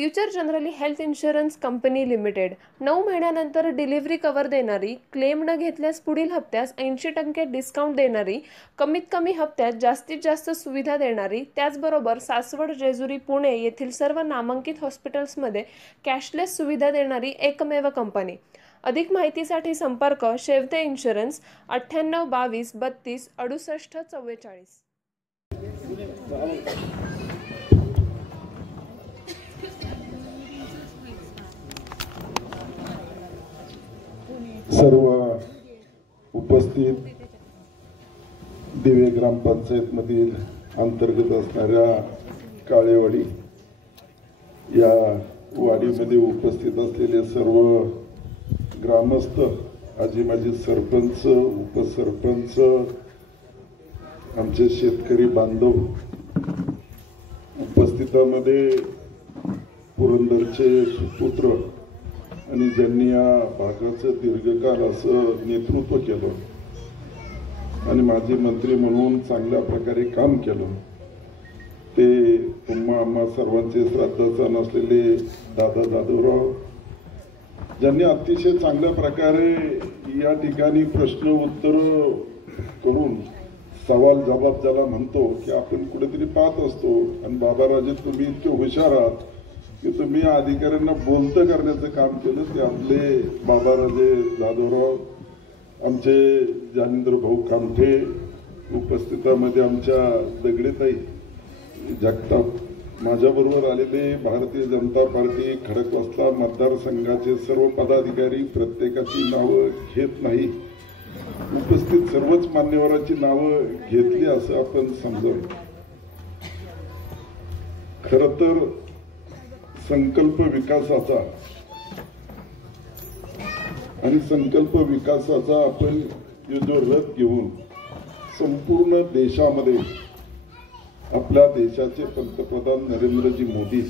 Future generally health insurance company limited 9 महिन्यानंतर delivery cover देणारी, claim न घेतल्यास पुढील हप्त्यास 80% डिस्काउंट देणारी, कमीत कमी हप्त्यात जास्तीत जास्त सुविधा देणारी, त्याचबरोबर सासवड, जेजुरी, पुणे येथील सर्व नामांकित हॉस्पिटल्समध्ये कॅशलेस सुविधा देणारी एकमेव कंपनी। अधिक माहितीसाठी संपर्क शेवते इन्शुरन्स 98 22 32 68 44। सर्व उपस्थित दिवे ग्रामपंचायत मधील अंतर्गत असणाऱ्या काळेवाडी या वाडीमध्ये उपस्थित असलेले सर्व ग्रामस्थ, आजी माजी सरपंच, उपसरपंच, आमचे शेतकरी बांधव, उपस्थितांमध्ये पुरंदरचे सुपुत्र आणि ज्यांनी या भागाचं दीर्घकाळ असं नेतृत्व केलं आणि माजी मंत्री म्हणून चांगल्या प्रकारे काम केलं, ते आम्हा सर्वांचे श्रद्धास्थान असलेले दादा जाधवराव, ज्यांनी अतिशय चांगल्या प्रकारे या ठिकाणी प्रश्न उत्तर करून सवाल जबाब ज्याला म्हणतो की आपण कुठेतरी पाहत असतो। आणि बाबाराजे, तुम्ही इतके हुशार आहात की तुम्ही या अधिकाऱ्यांना बोलतं करण्याचं काम केलं, ते आपले बाबाराजे जाधवराव, आमचे जानेंद्र भाऊ कामठे, उपस्थितांमध्ये आमच्या दगडेताई जगताप, माझ्याबरोबर आलेले भारतीय जनता पार्टी खडकवासला मतदारसंघाचे सर्व पदाधिकारी, प्रत्येकाची नावं घेत नाही, उपस्थित सर्वच मान्यवरांची नावं घेतली असं आपण समजावं। खरं तर संकल्प विकासाचा आणि संकल्प विकासाचा आपण जो रथ घेऊन संपूर्ण देशामध्ये आपल्या देशाचे पंतप्रधान नरेंद्रजी मोदी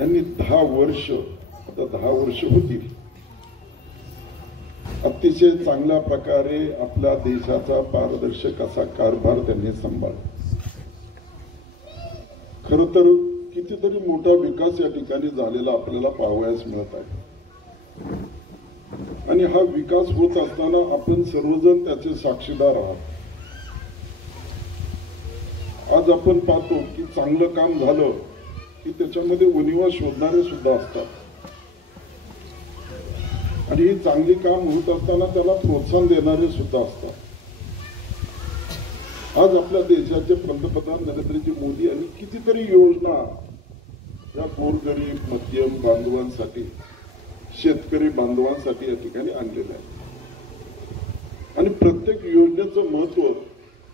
यांनी 10 वर्ष, आता 10 वर्ष होतील, अतिशय चांगल्या प्रकारे आपल्या देशाचा पारदर्शक असा कारभार त्यांनी सांभाळला। खरं तर कितीतरी मोठा विकास या ठिकाणी झालेला आपल्याला पाहावयास मिळत आहे आणि हा विकास होत असताना आपण सर्वजण त्याचे साक्षीदार आहात। आज आपण पाहतो की चांगलं काम झालं की त्याच्यामध्ये उणिवा शोधणारे सुद्धा असतात आणि ही चांगली काम होत असताना त्याला प्रोत्साहन देणारे सुद्धा असतात। आज आपल्या देशाचे पंतप्रधान नरेंद्रजी मोदी यांनी कितीतरी योजना या गोरगरीब मध्यम बांधवांसाठी, शेतकरी बांधवांसाठी या ठिकाणी आणलेल्या आहेत आणि प्रत्येक योजनेचं महत्व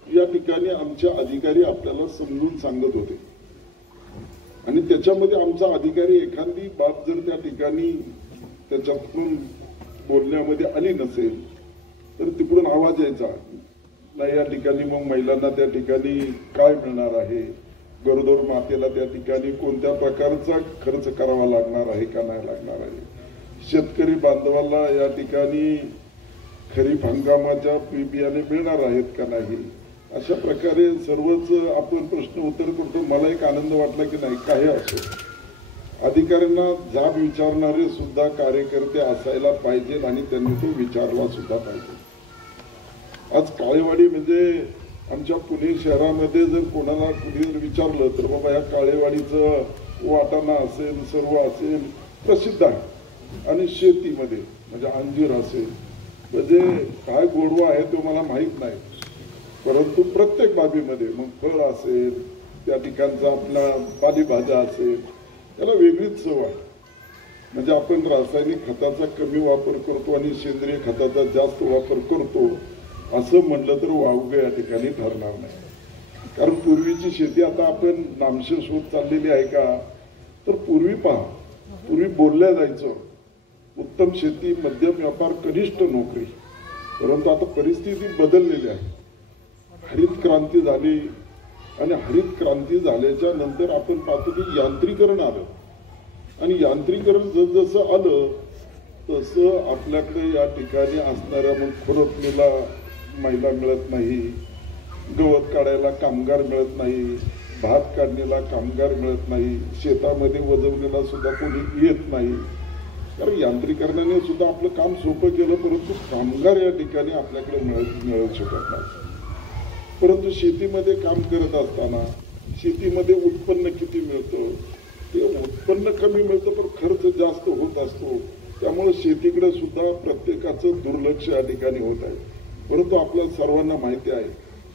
या ठिकाणी आमचे अधिकारी आपल्याला समजून सांगत होते आणि त्याच्यामध्ये आमचा अधिकारी एखादी बाब जर त्या ठिकाणी त्याच्यातून बोलण्यामध्ये आली नसेल तर तिकडून आवाज यायचा नाही, या ठिकाणी मग महिलांना त्या ठिकाणी काय मिळणार आहे, गरोदर मातेला त्या ठिकाणी कोणत्या प्रकारचा खर्च करावा लागणार आहे का नाही लागणार आहे, शेतकरी बांधवाला या ठिकाणी खरीप हंगामाच्या बियाणे मिळणार आहेत का नाही, अशा प्रकारे सर्वच आपण प्रश्न उत्तर करतो। मला एक आनंद वाटला की नाही, काही असो अधिकाऱ्यांना जाब विचारणारे सुद्धा कार्यकर्ते असायला पाहिजेत आणि त्यांनी तो विचारला सुद्धा पाहिजे। आज काळेवाडी म्हणजे आमच्या पुणे शहरामध्ये जर कोणाला कुणी जर विचारलं तर बाबा या काळेवाडीचं वाटाणा असेल, सर्व असेल, प्रसिद्ध आहे आणि शेतीमध्ये म्हणजे अंजीर असेल, म्हणजे काय गोडवा आहे तो मला माहित नाही, परंतु प्रत्येक बाबीमध्ये मग फळ असेल, त्या ठिकाणचा आपला पालेभाज्या असेल, त्याला वेगळीच चव आहे। म्हणजे आपण रासायनिक खताचा कमी वापर करतो आणि सेंद्रिय खताचा जास्त वापर करतो असं म्हणलं तर वावगं या ठिकाणी ठरणार नाही। कारण पूर्वीची शेती आता आपण नामशेष होत चाललेली आहे का, तर पूर्वी पहा, पूर्वी बोलल्या जायचं उत्तम शेती, मध्यम व्यापार, कनिष्ठ नोकरी, परंतु आता परिस्थिती बदललेली आहे। हरित क्रांती झाली आणि हरित क्रांती झाल्याच्या नंतर आपण पाहतो की यांत्रिकरण आलं आणि यांत्रिकरण जसं आलं तसं आपल्याकडे या ठिकाणी असणाऱ्या मग खुरपणीला महिला मिळत नाही, गवत काढायला कामगार मिळत नाही, भात काढणीला कामगार मिळत नाही, शेतामध्ये वजवलेला सुद्धा कोणी येत नाही. कारण यांत्रिकरणाने सुद्धा आपलं काम सोपं केलं, परंतु कामगार या ठिकाणी आपल्याकडे मिळू शकत नाही. परंतु शेतीमध्ये काम करत असताना शेतीमध्ये उत्पन्न किती मिळतं, ते उत्पन्न कमी मिळतं पण खर्च जास्त होत असतो. त्यामुळे शेतीकडे सुद्धा प्रत्येकाचं दुर्लक्ष या ठिकाणी होत आहे. परंतु आपल्या सर्वांना माहिती आहे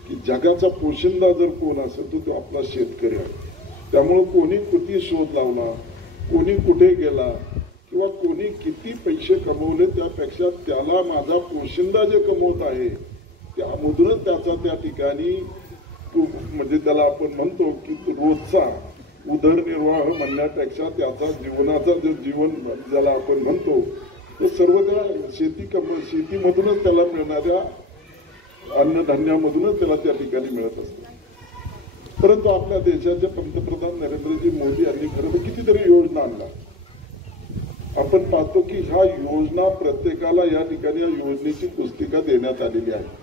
की जगाचा पोशिंदा जर कोण असेल तर तो आपला शेतकरी आहे. त्यामुळे कोणी किती शोध लावला, कोणी कुठे गेला किंवा कोणी किती पैसे कमवले, त्यापेक्षा त्याला माझा पोशिंदा जे कमवत आहे त्यामधूनच त्याचा त्या ठिकाणी म्हणजे त्याला आपण म्हणतो की रोजचा उदरनिर्वाह म्हणण्यापेक्षा त्याचा जीवनाचा जे जीवन ज्याला आपण म्हणतो तो सर्व त्या शेतीमधूनच त्याला मिळणाऱ्या अन्नधान्यामधूनच त्याला त्या ठिकाणी मिळत असते. परंतु आपल्या देशाचे पंतप्रधान नरेंद्रजी मोदी यांनी खरं तर कितीतरी योजना आणल्या. आपण पाहतो की ह्या योजना प्रत्येकाला या ठिकाणी या योजनेची पुस्तिका देण्यात आलेली आहे.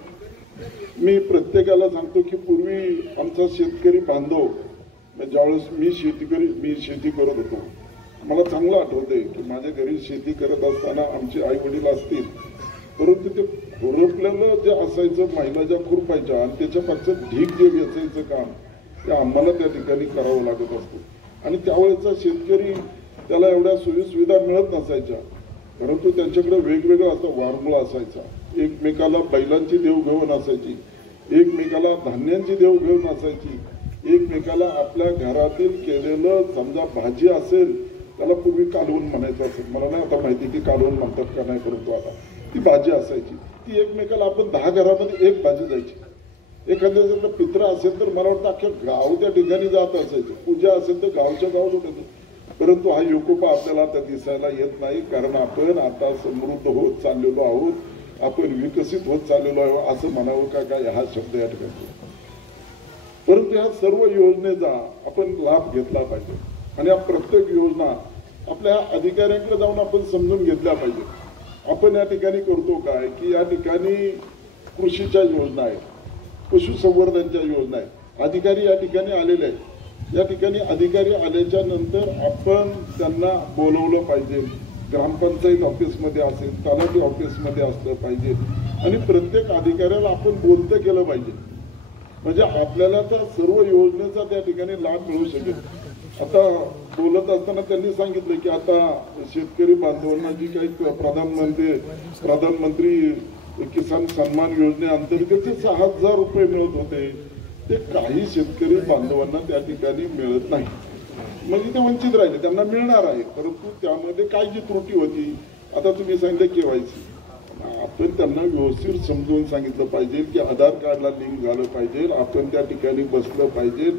मी प्रत्येकाला सांगतो की पूर्वी आमचा शेतकरी बांधव ज्यावेळेस मी शेती करत होतो, मला चांगलं आठवतंय की माझ्या घरी शेती करत असताना आमचे आई वडील असतील, परंतु ते खुरपलेलं जे असायचं महिला ज्या खुरपायच्या आणि त्याच्या पाठचं ढीक जे वेचायचं काम ते आम्हाला त्या ठिकाणी करावं लागत असतं. आणि त्यावेळेचा शेतकरी त्याला एवढ्या सोयीसुविधा मिळत नसायच्या, परंतु त्यांच्याकडे वेगवेगळा असा वारमुळा असायचा. एकमेकाला बैलांची देवघेवण असायची, एकमेकाला धान्यांची देवघेवण असायची, एकमेकाला आपल्या घरातील केलेलं समजा भाजी असेल त्याला पूर्वी कालवण म्हणायचं असेल, मला नाही आता माहिती की कालवण म्हणतात का नाही, परंतु आता ती भाजी असायची ती एकमेकाला आपण 10 घरामध्ये एक भाजी जायची. एखाद्या जर पित्र असेल तर मला वाटतं अख्ख्या गाव त्या ठिकाणी जात असायचं, पूजा असेल तर गावच्या गाव होतं. परंतु हा योकोपा आपल्याला आता दिसायला येत नाही, कारण आपण आता समृद्ध होत चाललेलो आहोत, आपण विकसित होत चाललेलो आहोत असं म्हणावं का काय हा शब्द या ठिकाणी. परंतु ह्या सर्व योजनेचा आपण लाभ घेतला पाहिजे आणि या प्रत्येक योजना आपल्या अधिकाऱ्यांकडे जाऊन आपण समजून घेतल्या पाहिजे. आपण या ठिकाणी करतो काय की या ठिकाणी कृषीच्या योजना आहेत, पशुसंवर्धनच्या योजना आहेत, अधिकारी या ठिकाणी आलेले आहेत. या ठिकाणी अधिकारी आल्याच्या नंतर आपण त्यांना बोलवलं पाहिजे. ग्रामपंचायत ऑफिसमध्ये असेल, तलाठी ऑफिसमध्ये असलं पाहिजे आणि प्रत्येक अधिकाऱ्याला आपण बोलतं केलं पाहिजे, म्हणजे आपल्याला त्या सर्व योजनेचा त्या ठिकाणी लाभ मिळू शकेल. आता बोलत असताना त्यांनी सांगितलं की आता शेतकरी बांधवांना जी काही प्रधानमंत्री किसान सन्मान योजनेअंतर्गत 6,000 रुपये मिळत होते, ते काही शेतकरी बांधवांना त्या ठिकाणी मिळत नाही, म्हणजे ते वंचित राहिले. त्यांना मिळणार आहे, परंतु त्यामध्ये काय जी त्रुटी होती, आता तुम्ही सांगितलं केवायसी, आपण त्यांना व्यवस्थित समजून सांगितलं पाहिजे की आधार कार्डला लिंक झालं पाहिजे, आपण त्या ठिकाणी बसलं पाहिजे.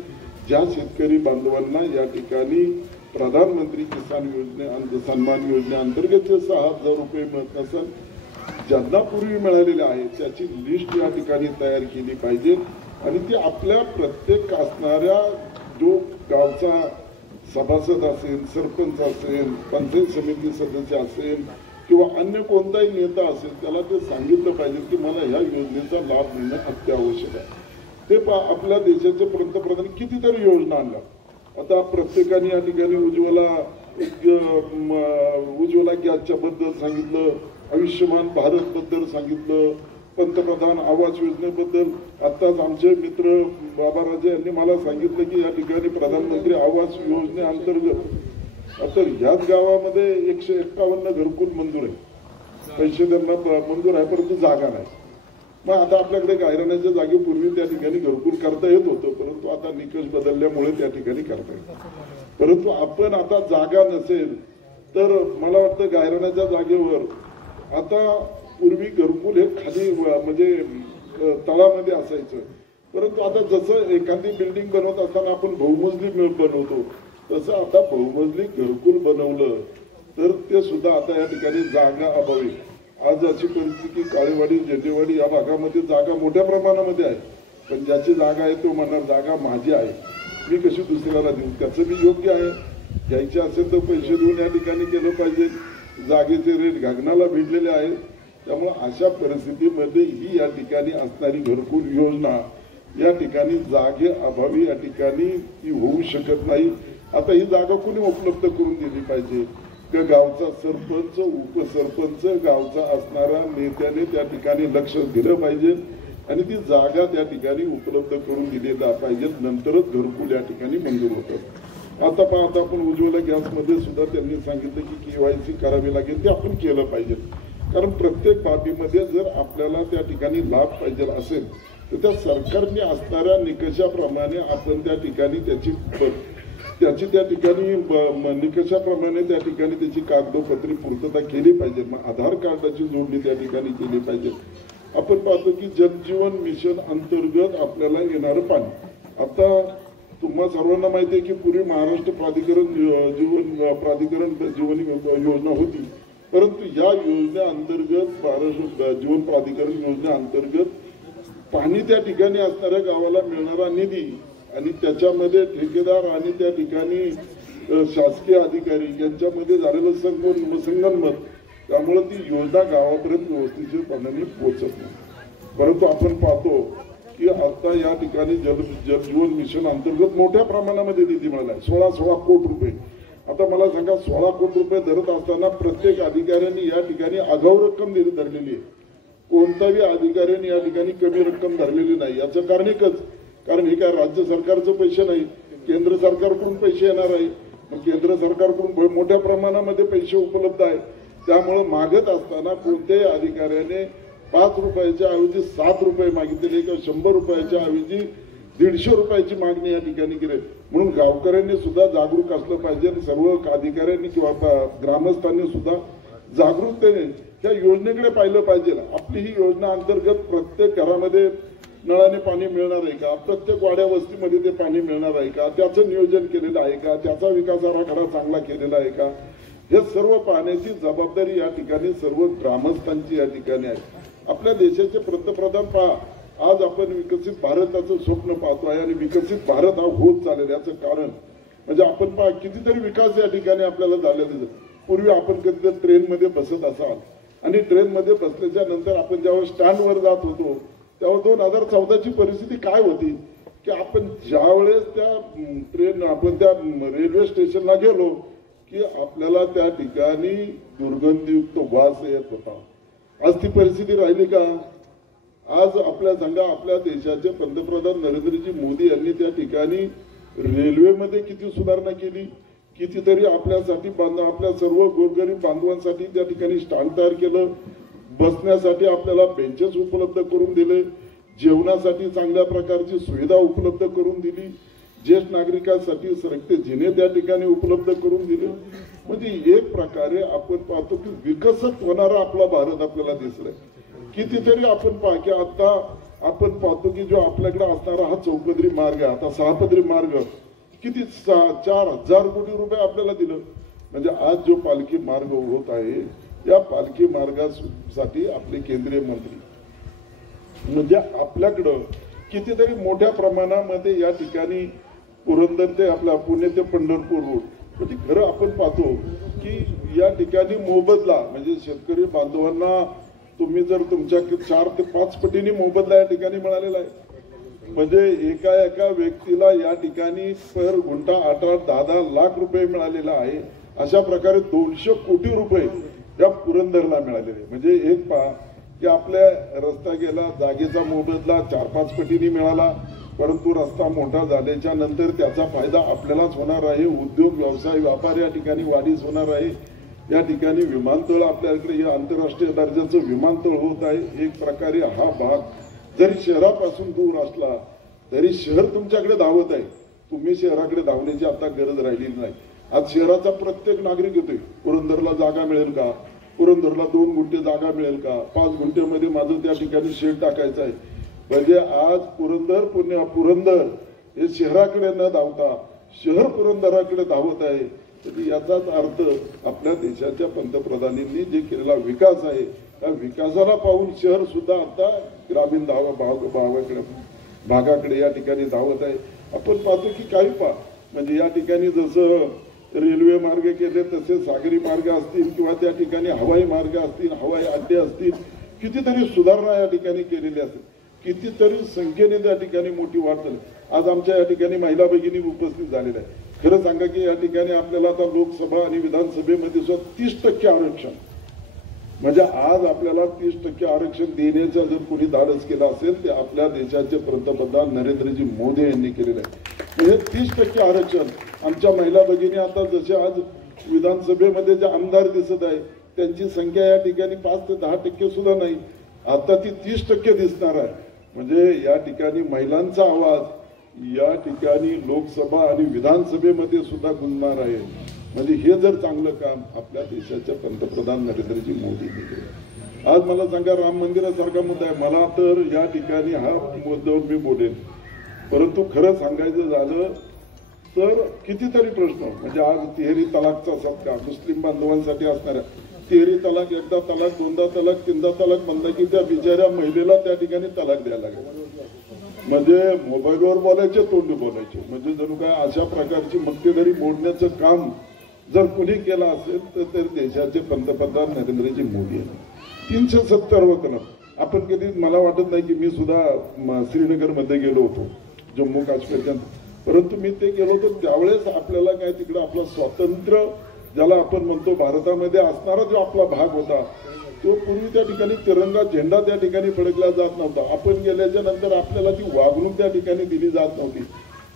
ज्या शेतकरी बांधवांना या ठिकाणी प्रधानमंत्री किसान सन्मान योजनेअंतर्गत 6,000 रुपये मिळत नसेल, ज्यांना पूर्वी मिळालेले आहे त्याची लिस्ट या ठिकाणी तयार केली पाहिजे आणि ती आपल्या प्रत्येक असणाऱ्या जो गावचा सभासद असेल, सरपंच असेल, पंचायत समिती सदस्य असेल किंवा अन्य कोणताही नेता असेल त्याला ते सांगितलं पाहिजे की मला ह्या योजनेचा लाभ मिळणं अत्यावश्यक आहे. ते आपल्या देशाचे पंतप्रधान कितीतरी योजना आणल्या. आता प्रत्येकाने या ठिकाणी उज्ज्वला गॅसच्या बद्दल सांगितलं, आयुष्यमान भारत बद्दल सांगितलं, पंतप्रधान आवास योजनेबद्दल आत्ताच आमचे मित्र बाबाराजे यांनी मला सांगितलं की या ठिकाणी प्रधानमंत्री आवास योजनेअंतर्गत आता ह्याच गावामध्ये 151 घरकुल मंजूर आहे, पैसे त्यांना मंजूर आहे, परंतु जागा नाही. मग आता आपल्याकडे गायराण्याच्या जागेपूर्वी त्या ठिकाणी घरकुल करता येत होतं, परंतु आता निकष बदलल्यामुळे त्या ठिकाणी करता येत. परंतु आपण आता जागा नसेल तर मला वाटतं गायराण्याच्या जागेवर आता पूर्वी घरकुल हे खाली म्हणजे तळामध्ये असायचं, परंतु आता जसं एखादी बिल्डिंग बनवत असताना आपण बहुमजली बनवतो तसं आता बहुमजली घरकुल बनवलं तर ते सुद्धा आता या ठिकाणी जागा अभावी. आज अशी परिस्थिती काळेवाडी जेजेवाडी या भागामध्ये जागा मोठ्या प्रमाणामध्ये आहे, पण ज्याची जागा आहे तो म्हणणार जागा माझी आहे, मी कशी दुसऱ्याला देऊ. त्याचं बी योग्य आहे, घ्यायचे असेल तर पैसे देऊन या ठिकाणी केलं पाहिजे. जागेचे रेट गगनाला भिडलेले आहेत. त्यामुळे अशा परिस्थितीमध्ये ही या ठिकाणी असणारी घरकुल योजना या ठिकाणी जागे अभावी या ठिकाणी ती होऊ शकत नाही. आता ही जागा कोणी उपलब्ध करून दिली पाहिजे? का गावचा सरपंच, उपसरपंच, गावचा असणारा नेत्याने त्या ठिकाणी लक्ष दिलं पाहिजे आणि ती जागा त्या ठिकाणी उपलब्ध करून दिलेला पाहिजे. नंतरच घरकुल या ठिकाणी मंजूर होतं. आता पाहता आपण उज्ज्वला गॅसमध्ये सुद्धा त्यांनी सांगितलं की KYC करावी लागेल. ते आपण केलं पाहिजे. कारण प्रत्येक बाबीमध्ये जर आपल्याला त्या ठिकाणी लाभ पाहिजे असेल तर त्या सरकारने असणाऱ्या निकषाप्रमाणे आपण त्या ठिकाणी त्याची त्या ठिकाणी निकषाप्रमाणे त्या ठिकाणी त्याची कागदोपत्री पूर्तता केली पाहिजे. मग आधार कार्डाची जोडणी त्या ठिकाणी केली पाहिजे. आपण पाहतो की जलजीवन मिशन अंतर्गत आपल्याला येणारं पाणी, आता तुम्हा सर्वांना माहिती आहे की पूर्वी महाराष्ट्र प्राधिकरण जीवन योजना होती, परंतु या योजनेअंतर्गत महाराष्ट्र जीवन प्राधिकरण योजनेअंतर्गत पाणी त्या ठिकाणी असणाऱ्या गावाला मिळणारा निधी आणि त्याच्यामध्ये ठेकेदार आणि त्या ठिकाणी शासकीय अधिकारी यांच्यामध्ये झालेलं संगनमत, त्यामुळे ती योजना गावापर्यंत व्यवस्थितपणे पोहोचत नाही. परंतु आपण पाहतो की आता या ठिकाणी जलजीवन मिशन अंतर्गत मोठ्या प्रमाणामध्ये निधी मिळाला, 16 कोटी रुपये. आता मला सांगा, 16 कोटी रुपये धरत असताना प्रत्येक अधिकाऱ्यांनी या ठिकाणी आगाऊ रक्कम धरलेली आहे. कोणत्याही अधिकाऱ्यांनी या ठिकाणी कमी रक्कम धरलेली नाही. याचं कारण एकच, कारण हे काय राज्य सरकारचे पैसे नाही, केंद्र सरकारकडून पैसे येणार आहे. मग केंद्र सरकारकडून मोठ्या प्रमाणामध्ये पैसे उपलब्ध आहे. त्यामुळे मागत असताना कोणत्याही अधिकाऱ्याने 5 रुपयाच्या ऐवजी 7 रुपये मागितलेले किंवा 100 रुपयाच्या ऐवजी 150 रुपयाची मागणी या ठिकाणी केली. म्हणून गावकऱ्यांनी सुद्धा जागरूक असलं पाहिजे. सर्व अधिकाऱ्यांनी किंवा ग्रामस्थांनी सुद्धा जागरूकतेने त्या योजनेकडे पाहिलं पाहिजे. आपली ही योजना अंतर्गत प्रत्येक घरामध्ये नळाने पाणी मिळणार आहे का? प्रत्येक वाड्या वस्तीमध्ये ते पाणी मिळणार आहे का? त्याचं नियोजन केलेलं आहे का? त्याचा विकास आराखडा चांगला केलेला आहे का? हे सर्व पाहण्याची जबाबदारी या ठिकाणी सर्व ग्रामस्थांची या ठिकाणी आहे. आपल्या देशाचे पंतप्रधान पहा, आज आपण विकसित भारताचं स्वप्न पाहतोय आणि विकसित भारत हा होत चाललेला. याचं कारण म्हणजे आपण पहा कितीतरी विकास या ठिकाणी आपल्याला झालेला. पूर्वी आपण कधीतरी ट्रेनमध्ये बसत असाल आणि ट्रेनमध्ये बसल्याच्या नंतर आपण जेव्हा स्टँडवर जात होतो तेव्हा 2014ची परिस्थिती काय होती की आपण ज्यावेळेस आपण त्या रेल्वे स्टेशनला गेलो की आपल्याला त्या ठिकाणी दुर्गंधीयुक्त वास येत होता. आज ती परिस्थिती राहिली का? आज आपल्या सांगा, आपल्या देशाचे पंतप्रधान नरेंद्रजी मोदी यांनी त्या ठिकाणी रेल्वेमध्ये किती सुधारणा केली, कितीतरी आपल्यासाठी आपल्या सर्व गोरगरीब बांधवांसाठी त्या ठिकाणी स्टँड तयार केलं, बसण्यासाठी आपल्याला बेंचेस उपलब्ध करून दिले, जेवणासाठी चांगल्या प्रकारची सुविधा उपलब्ध करून दिली, ज्येष्ठ नागरिकांसाठी सरकते जिने त्या ठिकाणी उपलब्ध करून दिले. म्हणजे एक प्रकारे आपण पाहतो की विकसित होणारा आपला भारत आपल्याला दिसलाय. कितीतरी आपण पहा की आता आपण पाहतो की जो आपल्याकडे असणारा हा चौपदरी मार्ग आहे, आता 6 पदरी मार्ग किती 4,000 कोटी रुपये आपल्याला दिलं. म्हणजे आज जो पालखी मार्ग होत आहे, या पालखी मार्गासाठी आपले केंद्रीय मंत्री म्हणजे आपल्याकडं कितीतरी मोठ्या प्रमाणामध्ये या ठिकाणी पुरंदर ते आपला पुणे ते पंढरपूर रोड, म्हणजे खरं आपण पाहतो की या ठिकाणी मोबदला म्हणजे शेतकरी बांधवांना तुम्ही जर तुमच्या 4 ते 5 पटीने मोबदला या ठिकाणी मिळालेला आहे. म्हणजे एका व्यक्तीला या ठिकाणी पर गुंठा 8-10 लाख रुपये मिळालेला आहे. अशा प्रकारे 200 कोटी रुपये या पुरंदरला मिळालेले. म्हणजे एक पहा की आपल्या रस्ता गेला, जागेचा मोबदला 4-5 पटीने मिळाला, परंतु रस्ता मोठा झाल्याच्या नंतर त्याचा फायदा आपल्यालाच होणार आहे. उद्योग व्यवसाय व्यापार या ठिकाणी वाढीस होणार आहे. या ठिकाणी विमानतळ आपल्याकडे हे आंतरराष्ट्रीय दर्जाचं विमानतळ होत आहे. एक प्रकारे हा भाग जरी शहरापासून दूर असला तरी शहर तुमच्याकडे धावत आहे. तुम्ही शहराकडे धावण्याची आता गरज राहिलेली नाही. आज शहराचा प्रत्येक नागरिक येतोय, पुरंदरला जागा मिळेल का? पुरंदरला 2 गुंठे जागा मिळेल का? 5 गुंठ्यामध्ये माझं त्या ठिकाणी शेड टाकायचं आहे. म्हणजे आज पुरंदर हे शहराकडे न धावता शहर पुरंदराकडे धावत आहे. तर याचाच अर्थ आपल्या देशाच्या पंतप्रधानांनी जे केलेला विकास आहे त्या विकासाला पाहून शहर सुद्धा आता ग्रामीण भागाकडे या ठिकाणी धावत आहे. आपण पाहतो की काही म्हणजे या ठिकाणी जसं रेल्वे मार्ग केले तसे सागरी मार्ग असतील किंवा त्या ठिकाणी हवाई मार्ग असतील, हवाई अड्डे असतील, कितीतरी सुधारणा या ठिकाणी केलेली असतील. कितीतरी संख्येने त्या ठिकाणी मोठी वाढ झाली. आज आमच्या या ठिकाणी महिला भगिनी उपस्थित झालेल्या आहे. खरं सांगा की या ठिकाणी आपल्याला आता लोकसभा आणि विधानसभेमध्ये सुद्धा 30% आरक्षण, म्हणजे आज आपल्याला 30% आरक्षण देण्याचा जर कोणी धाडस केला असेल ते आपल्या देशाचे पंतप्रधान नरेंद्रजी मोदी यांनी केलेलं आहे. म्हणजे 30% आरक्षण आमच्या महिला भगिनी आता जसे आज विधानसभेमध्ये जे आमदार दिसत आहे त्यांची संख्या या ठिकाणी 5 ते 10% सुद्धा नाही, आता ती 30% दिसणार आहे. म्हणजे या ठिकाणी महिलांचा आवाज या ठिकाणी लोकसभा आणि विधानसभेमध्ये सुद्धा गुंजणार आहे. म्हणजे हे जर चांगलं काम आपल्या देशाच्या पंतप्रधान नरेंद्रजी मोदींनी केलं. आज मला सांगा, राम मंदिरासारखा मुद्दा आहे, मला तर या ठिकाणी हा मुद्द्यावर मी बोलेन, परंतु खरं सांगायचं झालं तर कितीतरी प्रश्न, म्हणजे आज तिहेरी तलाकचा सत्कार मुस्लिम बांधवांसाठी असणार आहे. तिहेरी तलाक, एकदा तलाक, दोनदा तलाक, तीनदा तलाक म्हणता की त्या बिचाऱ्या महिलेला त्या ठिकाणी तलाक द्यायला लागेल. म्हणजे मोबाईलवर बोलायचे, तोंडी बोलायचे, म्हणजे जणू काय अशा प्रकारची मक्तेदारी मोडण्याचं काम जर कुणी केलं असेल तर देशाचे पंतप्रधान नरेंद्रजी मोदी यांनी 370 कलम. आपण कधी, मला वाटत नाही की मी सुद्धा श्रीनगरमध्ये गेलो होतो, जम्मू काश्मीरच्या, परंतु मी ते गेलो होतो त्यावेळेस आपल्याला काय तिकडे आपलं स्वातंत्र्य ज्याला आपण म्हणतो भारतामध्ये असणारा जो आपला भाग होता तो पूर्वी त्या ठिकाणी तिरंगा झेंडा त्या ठिकाणी फडकला जात नव्हता. आपण गेल्याच्या नंतर आपल्याला ती वागणूक त्या ठिकाणी दिली जात नव्हती.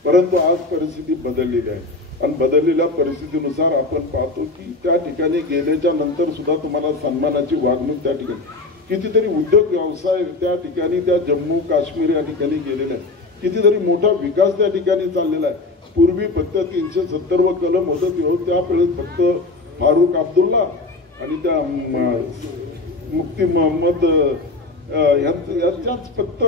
परंतु आज परिस्थिती बदललेली आहे आणि बदललेल्या परिस्थितीनुसार आपण पाहतो की त्या ठिकाणी गेल्याच्या नंतर सुद्धा तुम्हाला सन्मानाची वागणूक त्या ठिकाणी, कितीतरी उद्योग व्यवसाय त्या ठिकाणी त्या जम्मू काश्मीर या ठिकाणी गेलेले आहे, कितीतरी मोठा विकास त्या ठिकाणी चाललेला आहे. पूर्वी फक्त 370 कलम होतं, त्यावेळेस फक्त फारुख अब्दुल्ला आणि त्या मुफ्ती मोहम्मद यांच्याच फक्त,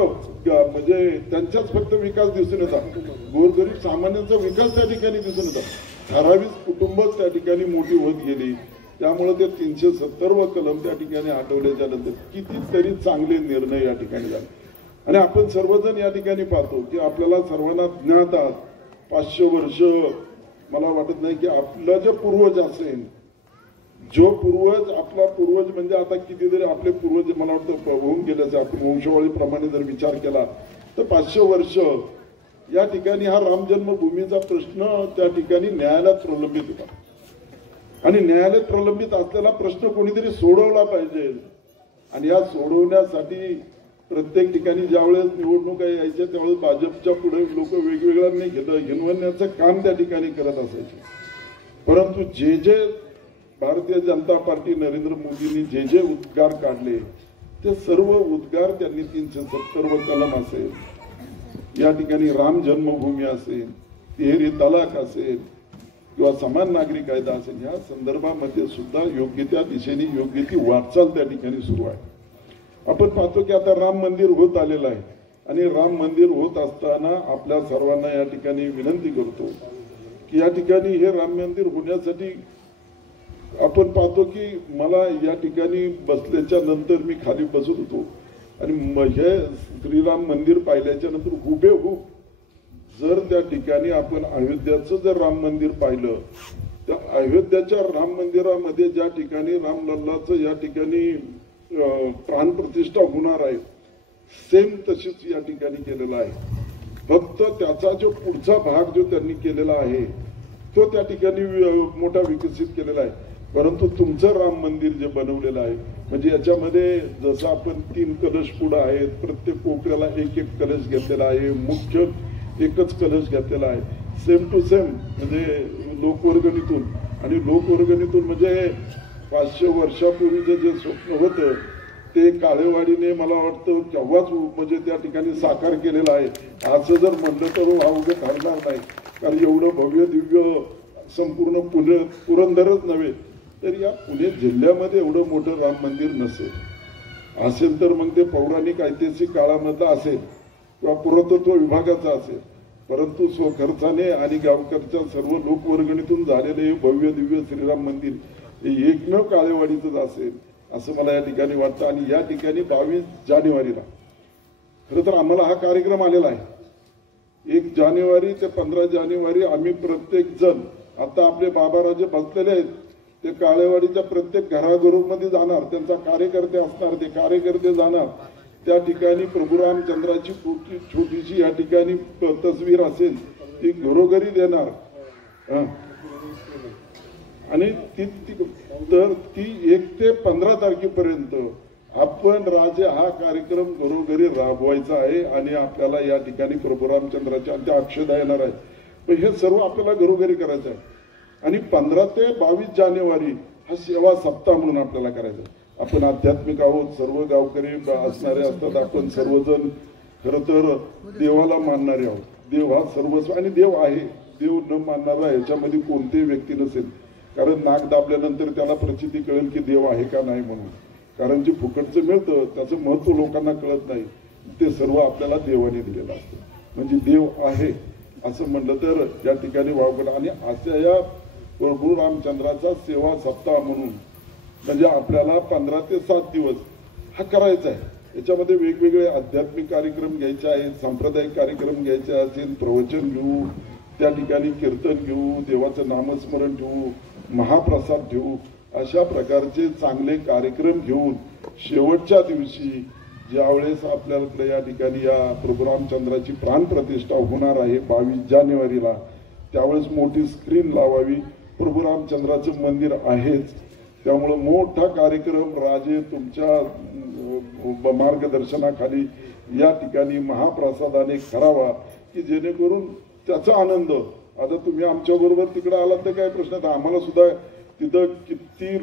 म्हणजे त्यांच्याच फक्त विकास दिसून येतात. गोरगरीब सामान्यांचा विकास त्या ठिकाणी दिसून येतात. 18 कुटुंबच त्या ठिकाणी मोठी होत गेली. त्यामुळे ते 370 कलम त्या ठिकाणी हटवल्याच्या नंतर कितीतरी चांगले निर्णय या ठिकाणी झाले. आणि आपण सर्वजण या ठिकाणी पाहतो की आपल्याला सर्वांना ज्ञात आहात 500 वर्ष, मला वाटत नाही की आपला जे पूर्वज असेल, जो पूर्वज, आपला पूर्वज म्हणजे आता कितीतरी आपले पूर्वज मला वाटतं होऊन गेल्याचा, आपण वंशावळीप्रमाणे जर विचार केला तर 500 वर्ष या ठिकाणी हा राम जन्मभूमीचा प्रश्न त्या ठिकाणी न्यायालयात प्रलंबित होता. आणि न्यायालयात प्रलंबित असलेला प्रश्न कोणीतरी सोडवला पाहिजे. आणि या सोडवण्यासाठी प्रत्येक ठिकाणी ज्यावेळेस निवडणुका यायच्या त्यावेळेस भाजपच्या पुढे लोक वेगवेगळ्यांनी हिनवण्याचं काम त्या ठिकाणी करत असायचे. परंतु जे जे भारतीय जनता पार्टी नरेंद्र मोदींनी जे जे उद्गार काढले ते सर्व उद्गार त्यांनी 370 कलम असेल, या ठिकाणी राम जन्मभूमी असेल, तिहेरी तलाक असेल किंवा समान नागरी कायदा असेल, या संदर्भामध्ये सुद्धा योग्य त्या दिशेने योग्य ती वाटचाल त्या ठिकाणी सुरू आहे. आपण पाहतो की आता राम मंदिर होत आलेलं आहे आणि राम मंदिर होत असताना आपल्या सर्वांना या ठिकाणी विनंती करतो की या ठिकाणी हे राम मंदिर होण्यासाठी आपण पाहतो की मला या ठिकाणी बसल्याच्या नंतर मी खाली बसत होतो आणि हे श्रीराम मंदिर पाहिल्याच्या नंतर हुबेहूब जर त्या ठिकाणी आपण अयोध्याचं जर राम मंदिर पाहिलं तर अयोध्याच्या राम मंदिरामध्ये ज्या ठिकाणी रामलल्लाचं या ठिकाणी प्राणप्रतिष्ठा होणार आहे सेम तशीच या ठिकाणी केलेला आहे. फक्त त्याचा जो पुढचा भाग जो त्यांनी केलेला आहे तो त्या ठिकाणी मोठा विकसित केलेला आहे. परंतु तुमचं राम मंदिर जे बनवलेलं आहे म्हणजे याच्यामध्ये जसं आपण 3 कलश पुढं आहेत, प्रत्येक कोपऱ्याला एक एक कलश घेतलेला आहे, मुख्य एकच कलश घेतलेला आहे, सेम टू सेम म्हणजे लोकवर्गणीतून. आणि लोकवर्गणीतून म्हणजे 500 वर्षापूर्वीचं जे स्वप्न होतं ते काळेवाडीने मला वाटतं केव्हाच म्हणजे त्या ठिकाणी साकार केलेलं आहे. असं जर म्हणलं तर अवघं ठरणार नाही, कारण एवढं भव्य दिव्य संपूर्ण पुरंदरच नव्हे तर या पुणे जिल्ह्यामध्ये एवढं मोठं राम मंदिर नसेल. असेल तर मग ते पौराणिक ऐतिहासिक काळामधलं असेल किंवा पुरातत्व विभागाचा असेल. परंतु स्वखर्चाने आणि गावकरच्या सर्व लोकवर्गणीतून झालेले हे भव्य दिव्य श्रीराम मंदिर हे एकमेव काळेवाडीचंच असेल असं मला या ठिकाणी वाटतं. आणि या ठिकाणी 22 जानेवारीला खरं तर आम्हाला हा कार्यक्रम आलेला आहे. 1 जानेवारी ते 15 जानेवारी आम्ही प्रत्येक जण, आता आपले बाबाराजे बसलेले आहेत ते काळेवाडीच्या प्रत्येक घराघरामध्ये जाणार, त्यांचा कार्यकर्ते असणार, ते कार्यकर्ते जाणार त्या ठिकाणी प्रभू रामचंद्राची छोटीशी या ठिकाणी तस्वीर असेल ती घरोघरी देणार आणि तर ती 1 ते 15 तारखेपर्यंत आपण राजे हा कार्यक्रम घरोघरी राबवायचा आहे आणि आपल्याला या ठिकाणी प्रभू रामचंद्राच्या त्या अक्षदा येणार आहे. पण हे सर्व आपल्याला घरोघरी करायचं आहे आणि 15 ते 22 जानेवारी हा सेवा सप्ताह म्हणून आपल्याला करायचा आहे. आपण आध्यात्मिक आहोत, सर्व गावकरी असणारे असतात, आपण सर्वजण खरं तर देवाला मानणारे आहोत. देव हा सर्वस्व आणि देव आहे. देव न मानणारा याच्यामध्ये कोणतीही व्यक्ती नसेल, कारण नाक दाबल्यानंतर त्याला प्रचिती कळेल की देव आहे का नाही म्हणून. कारण जे फुकटचं मिळतं त्याचं महत्व लोकांना कळत नाही. ते सर्व आपल्याला देवाने दिलेलं असतं. म्हणजे देव आहे असं म्हणलं तर या ठिकाणी वावगड आणि अशा या प्रभू रामचंद्राचा सेवा सप्ताह म्हणून म्हणजे आपल्याला 15 ते 7 दिवस हा करायचा आहे. याच्यामध्ये वेगवेगळे आध्यात्मिक कार्यक्रम घ्यायचे आहेत, सांप्रदायिक कार्यक्रम घ्यायचे असतील, प्रवचन घेऊ, त्या ठिकाणी कीर्तन घेऊ, देवाचं नामस्मरण ठेवू, महाप्रसाद ठेवू, अशा प्रकारचे चांगले कार्यक्रम घेऊन शेवटच्या दिवशी ज्यावेळेस आपल्याकडे या ठिकाणी या प्रभू रामचंद्राची प्राणप्रतिष्ठा होणार आहे 22 जानेवारीला, त्यावेळेस मोठी स्क्रीन लावावी. प्रभू रामचंद्राचं मंदिर आहेच, त्यामुळं मोठा कार्यक्रम राजे तुमच्या मार्गदर्शनाखाली या ठिकाणी महाप्रसादाने करावा की जेणेकरून त्याचा आनंद. आता तुम्ही आमच्या बरोबर तिकडे आलात तर काय प्रश्न नाही, आम्हाला सुद्धा तिथं किती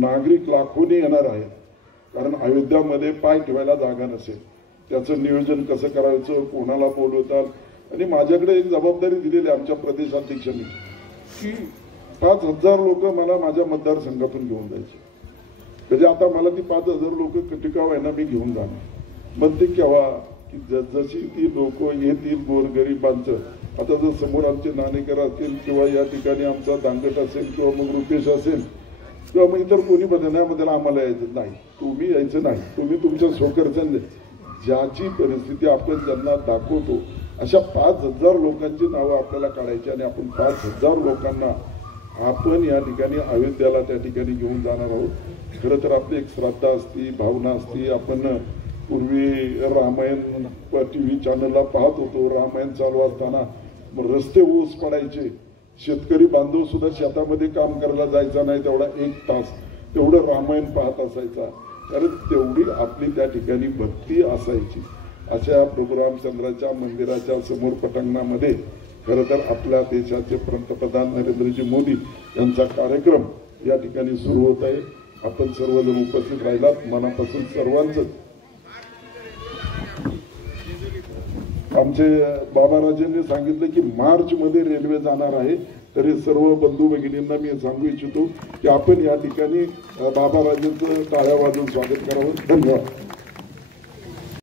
नागरिक लाखोनी येणार आहेत. कारण अयोध्यामध्ये पाय ठेवायला जागा नसेल, त्याचं नियोजन कसं करायचं, कोणाला बोलवतात. आणि माझ्याकडे एक जबाबदारी दिलेली आहे आमच्या प्रदेशाध्यक्षांनी की 5,000 लोक मला माझ्या मतदारसंघातून घेऊन जायचे. म्हणजे आता मला ती 5,000 लोक टिकाव आहे ना, मी घेऊन जाणार. मग ते केव्हा की जशी ती लोक येतील गोरगरीबांचं. आता जर समोर आमचे नाणेकर असतील किंवा या ठिकाणी आमचा दांगट असेल किंवा मग रुपेश असेल किंवा मग इतर कोणी बदलण्यामध्ये आम्हाला यायचं नाही, तुम्ही यायचं नाही, तुम्ही तुमच्या स्वखर्चाने ज्याची परिस्थिती आपण ज्यांना दाखवतो अशा 5,000 लोकांची नावं आपल्याला काढायची आणि आपण 5,000 लोकांना आपण या ठिकाणी अयोध्याला त्या ठिकाणी घेऊन जाणार आहोत. खरं तर आपली एक श्रद्धा असती, भावना असती. आपण पूर्वी रामायण TV चॅनलला पाहत होतो. रामायण चालू असताना रस्ते ऊस पडायचे, शेतकरी बांधव सुद्धा शेतामध्ये काम करायला जायचा नाही तेवढा 1 तास, तेवढं रामायण पाहत असायचा. कारण तेवढी आपली त्या ठिकाणी भक्ती असायची. अशा प्रभू रामचंद्राच्या मंदिराच्या समोर पटांगणामध्ये खरं तर आपल्या देशाचे पंतप्रधान नरेंद्रजी मोदी यांचा कार्यक्रम या ठिकाणी सुरू होत आहे. आपण सर्वजण उपस्थित राहिलात, मनापासून सर्वांचं. आमचे बाबाराजेंनी सांगितलं की मार्च मध्ये रेल्वे जाणार आहे. तरी सर्व बंधू भगिनींना मी सांगू इच्छितो की आपण या ठिकाणी बाबाराजेंचं टाळ्या वाजवून स्वागत करावं. धन्यवाद.